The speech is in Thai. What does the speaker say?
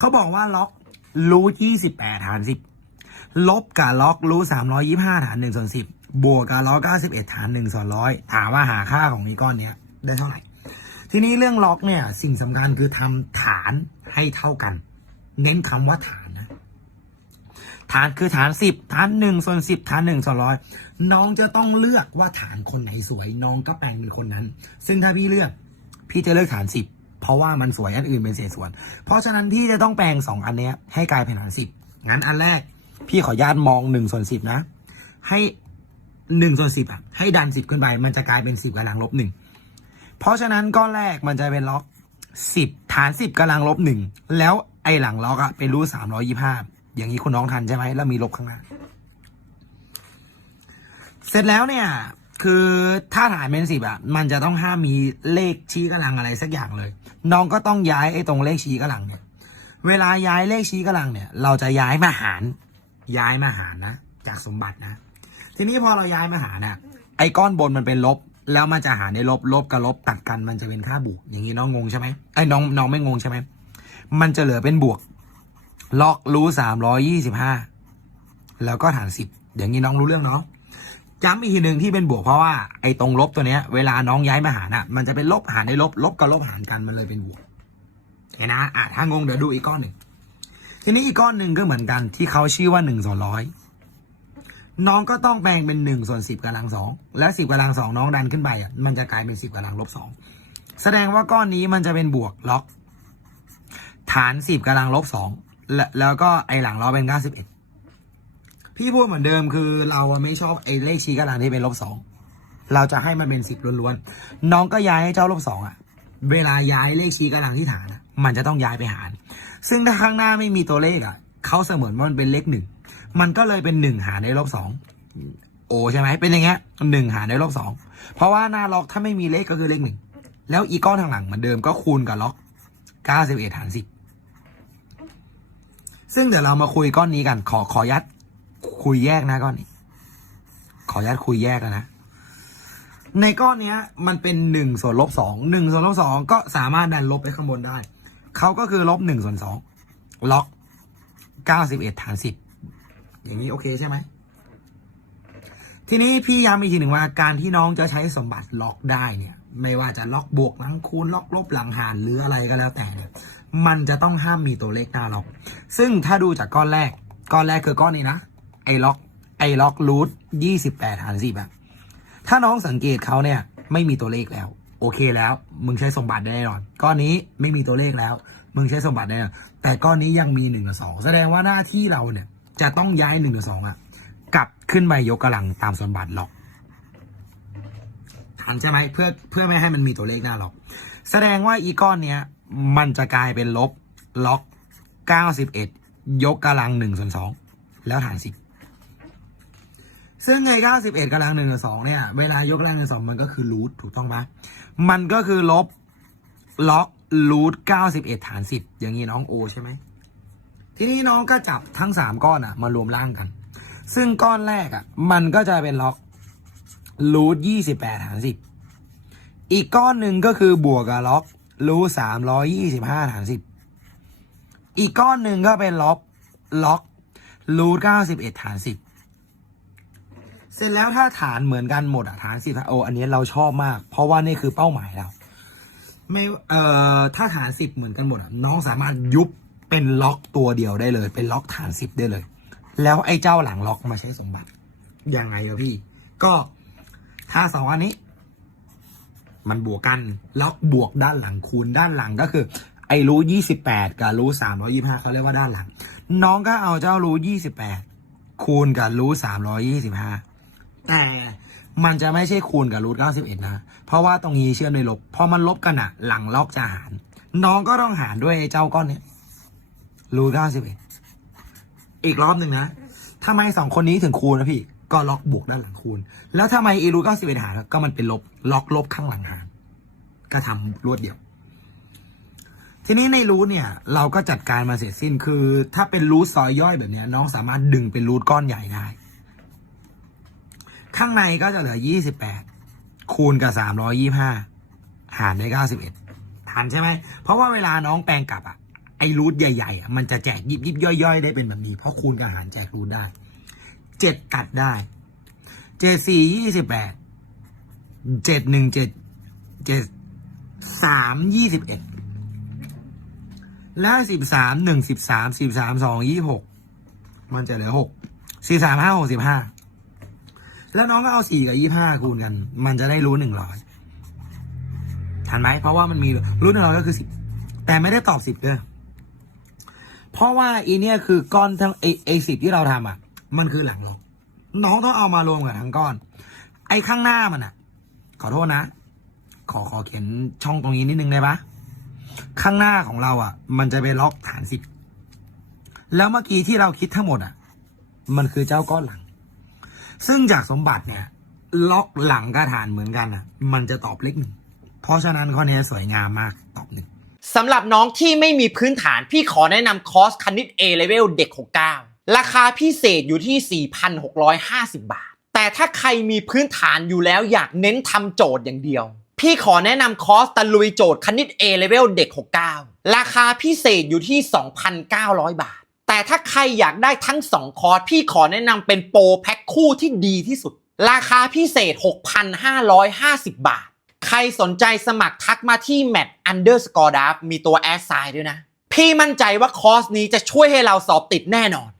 เขาบอกว่าล็อกรูทยี่สิบแปดฐานสิบลบกับล็อกรูทสามร้อยี่ห้าฐานหนึ่งส่วนสิบบวกกับล็อกเก้าสิบเอ็ดฐานหนึ่งส่วนร้อยถามว่าหาค่าของนี้ก้อนเนี้ยได้เท่าไหร่ ทีนี้เรื่องล็อกเนี่ยสิ่งสำคัญคือทำฐานให้เท่ากัน เน้นคำว่าฐานนะฐานคือฐานสิบฐานหนึ่งส่วนสิบฐานหนึ่งส่วนร้อยน้องจะต้องเลือกว่าฐานคนไหนสวย น้องก็แปลงเป็นคนนั้น ซึ่งถ้าพี่เลือก พี่จะเลือกฐานสิบ เพราะว่ามันสวยอันอื่นเป็นเศษส่วน เพราะฉะนั้นพี่จะต้องแปลงสองอันเนี้ยให้กลายเป็นฐานสิบงั้นอันแรก พี่ขออนุญาตมองหนึ่งส่วนสิบนะ ให้หนึ่งส่วนสิบอะให้ดันสิบขึ้นไป มันจะกลายเป็นสิบกำลังลบหนึ่งเพราะฉะนั้นก้อนแรกมันจะเป็นล็อกสิบฐานสิบกำลังลบหนึ่งแล้วไอหลังล็อกอะเป็นรูทสามร้อยี่ห้าอย่างนี้คุณน้องทันใช่ไหมแล้วมีลบข้างหน้าเสร็จแล้วเนี่ย คือถ้าฐานเป็นสิบอะมันจะต้องห้ามมีเลขชี้กำลังอะไรสักอย่างเลย น้องก็ต้องย้ายไอ้ตรงเลขชี้กำลังเนี่ย เวลาย้ายเลขชี้กำลังเนี่ย เราจะย้ายมาหาร ย้ายมาหารนะ จากสมบัตินะ ทีนี้พอเราย้ายมาหารน่ะไอ้ก้อนบนมันเป็นลบ แล้วมันจะหารในลบลบกับลบตัดกันมันจะเป็นค่าบวก อย่างนี้น้องงงใช่ไหมไอ้น้องน้องไม่งงใช่ไหมมันจะเหลือเป็นบวก ล็อกรู้สามร้อยี่สิบห้าแล้วก็ฐานสิบอย่างนี้น้องรู้เรื่องเนาะ ย้ำอีกทีหนึ่งที่เป็นบวกเพราะว่าไอ้ตรงลบตัวเนี้ย เวลาน้องย้ายมาหารน่ะ มันจะเป็นลบหารในลบลบกับลบหารกันมันเลยเป็นบวกเห็นนะอะถ้างงเดี๋ยวดูอีกก้อนหนึ่งทีนี้อีกก้อนหนึ่งก็เหมือนกันที่เขาชื่อว่าหนึ่งส่วนร้อยน้องก็ต้องแปลงเป็นหนึ่งส่วนสิบกำลังสองและสิบกำลังสองน้องดันขึ้นไปอะมันจะกลายเป็นสิบกำลังลบสองแสดงว่าก้อนนี้มันจะเป็นบวกล็อก ฐานสิบกำลังลบสองและแล้วก็ไอหลังล้อเป็นเก้าสิบเอ็ด พี่พูดเหมือนเดิมคือเราไม่ชอบไอ้เลขชี้กำลังที่เป็นลบสองเราจะให้มันเป็นสิบล้วนๆน้องก็ย้ายให้เจ้าลบสองอะ เวลาย้ายเลขชี้กำลังที่ฐานมันจะต้องย้ายไปหาร ซึ่งถ้าข้างหน้าไม่มีตัวเลขอะเขาเสมือนว่ามันเป็นเลขหนึ่งมันก็เลยเป็นหนึ่งหารในลบสองโอใช่ไหมเป็นอย่างเงี้ยหนึ่งหารในลบสองเพราะว่าหน้าล็อกถ้าไม่มีเลขก็คือเลขหนึ่งแล้วอีก้อนทางหลังเหมือนเดิมก็คูณกับล็อกเก้าสิบเอ็ดหารสิบซึ่งเดี๋ยวเรามาคุยก้อนนี้กันขอขอยัด คุยแยกนะก้อนนี้ ขอยัดคุยแยกนนะ ในก้อนเนี้ย มันเป็นหนึ่งส่วนลบสองหนึ่งส่วนลบสองก็สามารถดันลบไปข้างบนได้ เขาก็คือลบหนึ่งส่วนสองล็อกเก้าสิบเอ็ดฐานสิบอย่างนี้โอเคใช่ไหมทีนี้พี่ย้ำอีกทีหนึ่งว่าการที่น้องจะใช้สมบัติล็อกได้เนี่ย ไม่ว่าจะล็อกบวกหลังคูณล็อกลบหลังหารหรืออะไรก็แล้วแต่เนี่ยมันจะต้องห้ามมีตัวเลขหน้าล็อก ซึ่งถ้าดูจากก้อนแรก ก้อนแรกคือก้อนนี้นะ ไอ้ล็อกไอ้ล็อกรูทยี่สิบแปดหารสิบอะถ้าน้องสังเกตเขาเนี่ยไม่มีตัวเลขแล้ว โอเคแล้ว มึงใช้สมบัติได้แน่นอนก้อนนี้ไม่มีตัวเลขแล้ว มึงใช้สมบัติได้แน่นอนแต่ก้อนนี้ยังมีหนึ่งกับสองแสดงว่าหน้าที่เราเนี่ย จะต้องย้ายหนึ่งกับสองอะกลับขึ้นไปยกกำลังตามสมบัติล็อกทันใช่ไหมเพื่อเพื่อไม่ให้มันมีตัวเลขหน้าล็อก แสดงว่าอีก้อนเนี้ยมันจะกลายเป็นลบล็อกเก้าสิบเอ็ดยกกำลังหนึ่งส่วนสองแล้วฐานสิบ ซึ่งไงเก้าสิบเอ็ดกำลังหนึ่งส่วนสองเนี่ย เวลายกกำลังหนึ่งส่วนสองมันก็คือรูทถูกต้องปะมันก็คือลบล็อกรูทเก้าสิบเอ็ดฐานสิบอย่างนี้น้องโอใช่ไหม ทีนี้น้องก็จับทั้งสามก้อนอะมารวมร่างกัน ซึ่งก้อนแรกอะมันก็จะเป็นล็อกรูทยี่สิบแปดฐานสิบอีกก้อนหนึ่งก็คือบวกกับล็อกรูทสามร้อยยี่สิบห้าฐานสิบอีกก้อนหนึ่งก็เป็นล็อกล็อกรูทเก้าสิบเอ็ดฐานสิบ เสร็จแล้วถ้าฐานเหมือนกันหมดอะฐานสิบโออันนี้เราชอบมาก เพราะว่านี่คือเป้าหมายเราไม่เอ่อถ้าฐานสิบเหมือนกันหมดอะน้องสามารถยุบเป็นล็อกตัวเดียวได้เลย เป็นล็อกฐานสิบได้เลย แล้วไอ้เจ้าหลังล็อกมาใช้สมบัติยังไงอะพี่ ก็ถ้าสองอันนี้ มันบวกกันล็อกบวกด้านหลังคูณด้านหลังก็คือ ไอ้รู้ยี่สิบแปดกับรู้สามร้อยี่ห้าเขาเรียกว่าด้านหลัง น้องก็เอาเจ้ารู้ยี่สิบแปดคูณกับรู้สามร้อยี่สิบห้า แต่มันจะไม่ใช่คูณกับรูทเก้าสิบเอ็ดนะ เพราะว่าตรงนี้เชื่อมในลบ พอมันลบกันอะหลังล็อกจะหาร น้องก็ต้องหารด้วยไอ้เจ้าก้อนเนี้ยรูทเก้าสิบเอ็ดอีกรอบหนึ่งนะทำไมสองคนนี้ถึงคูณนะพี่ ก็ล็อกบวกด้านหลังคูณ แล้วทำไมอีรูทเก้าสิบเอ็ดหารก็มันเป็นลบ ล็อกลบข้างหลังหารก็ทำรวดเดียว ทีนี้ในรูทเนี่ย เราก็จัดการมาเสร็จสิ้นคือ ถ้าเป็นรูทซอยย่อยแบบนี้น้องสามารถดึงเป็นรูทก้อนใหญ่ได้ ข้างในก็จะเหลือยี่สิบแปดคูณกับสามร้อยี่ห้าหารด้วยเก้าสิบเอ็ดทันใช่ไหม เพราะว่าเวลาน้องแปลงกลับอะไอ้รูทใหญ่ๆอะมันจะแจกยิบยิบย่อยๆ ได้เป็นแบบนี้ เพราะคูณกับหารแจกรูทได้เจ็ดตัดได้เจ็ดสี่ยี่สิบแปดเจ็ดหนึ่งเจ็ดเจ็ดสามยี่สิบเอ็ดแล้วสิบสามหนึ่งสิบสามสิบสามสองยี่หกมันจะเหลือหกสี่สามห้าหกสิบห้า แล้วน้องก็เอาสี่กับยี่ห้าคูณกัน มันจะได้รู้หนึ่งร้อยทันไหมเพราะว่ามันมีรู้หนึ่งร้อยก็คือสิบแต่ไม่ได้ตอบสิบเด้อเพราะว่าอีเนี่ยคือก้อนทั้งไอไอสิบที่เราทำอะ มันคือหลังลบน้องต้องเอามารวมกับทั้งก้อน ไอ้ข้างหน้ามันอะ ขอโทษนะ ขอขอเขียนช่องตรงนี้นิดนึงได้ปะข้างหน้าของเราอะ มันจะเป็นล็อกฐานสิบแล้วเมื่อกี้ที่เราคิดทั้งหมดอะ มันคือเจ้าก้อนหลัง ซึ่งจากสมบัติเนี่ย ล็อกหลังกับฐานเหมือนกันอะ มันจะตอบเลขหนึ่ง เพราะฉะนั้นข้อนี้สวยงามมากตอบหนึ่งสำหรับน้องที่ไม่มีพื้นฐานพี่ขอแนะนำคอร์สคณิต A Level เด็ก 69 ราคาพิเศษอยู่ที่ 4,650 บาท แต่ถ้าใครมีพื้นฐานอยู่แล้วอยากเน้นทำโจทย์อย่างเดียว พี่ขอแนะนำคอร์สตะลุยโจทย์คณิต A Level เด็ก 69 ราคาพิเศษอยู่ที่ 2,900 บาท แต่ถ้าใครอยากได้ทั้ง 2 คอร์สพี่ขอแนะนำเป็นโปรแพ็คคู่ที่ดีที่สุด ราคาพิเศษ 6,550 บาท ใครสนใจสมัครทักมาที่ mat underscore d a f มีตัวแอสไซด์ด้วยนะ พี่มั่นใจว่าคอร์สนี้จะช่วยให้เราสอบติดแน่นอน